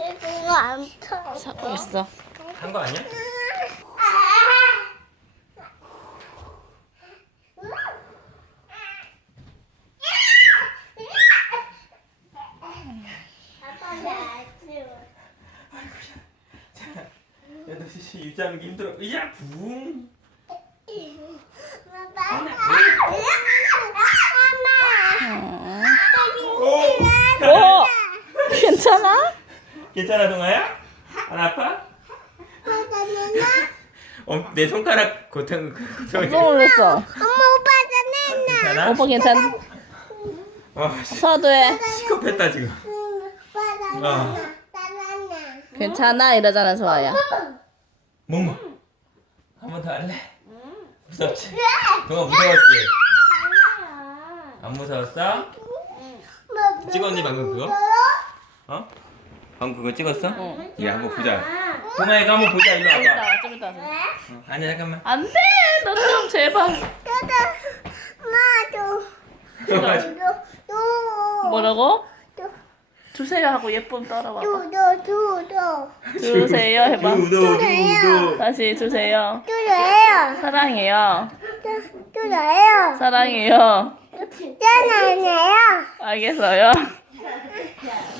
친구가 안 타고 사고 있어. 한 거 아니야? 유지하는 게 힘들어. 야, 붕! 괜찮아, 동아야? 안 아파? 어, 내 손가락 고통 너무 울었어 소위에... 엄마 오빠 괜찮아? 오빠 괜찮아? 서도해 시급했다 지금 어. 괜찮아 이러잖아 소아야 뭐뭐 한번더 할래? 무섭지? 동아 무서웠지? 안 무서웠어? 응. 찍었니 방금 써요? 그거? 어? 방 그거 찍었어? 어. 응. 야, 한번 보자. 꼬마애가 응. 한번 보자, 이리 좀 있다, 좀 있다, 좀. 어. 아니야, 잠깐만. 안 돼! 너좀 제발. 따다, 마 줘. 줘봐, 줘. 뭐라고? 줘. 주세요 하고 예쁨 떨어봐. 줘, 줘, 줘, 줘. 주세요 해봐. 줘, 줘, 줘. 다시 주세요. 줘요. 사랑해요. 줘요. 사랑해요. 짠, 아니요 알겠어요.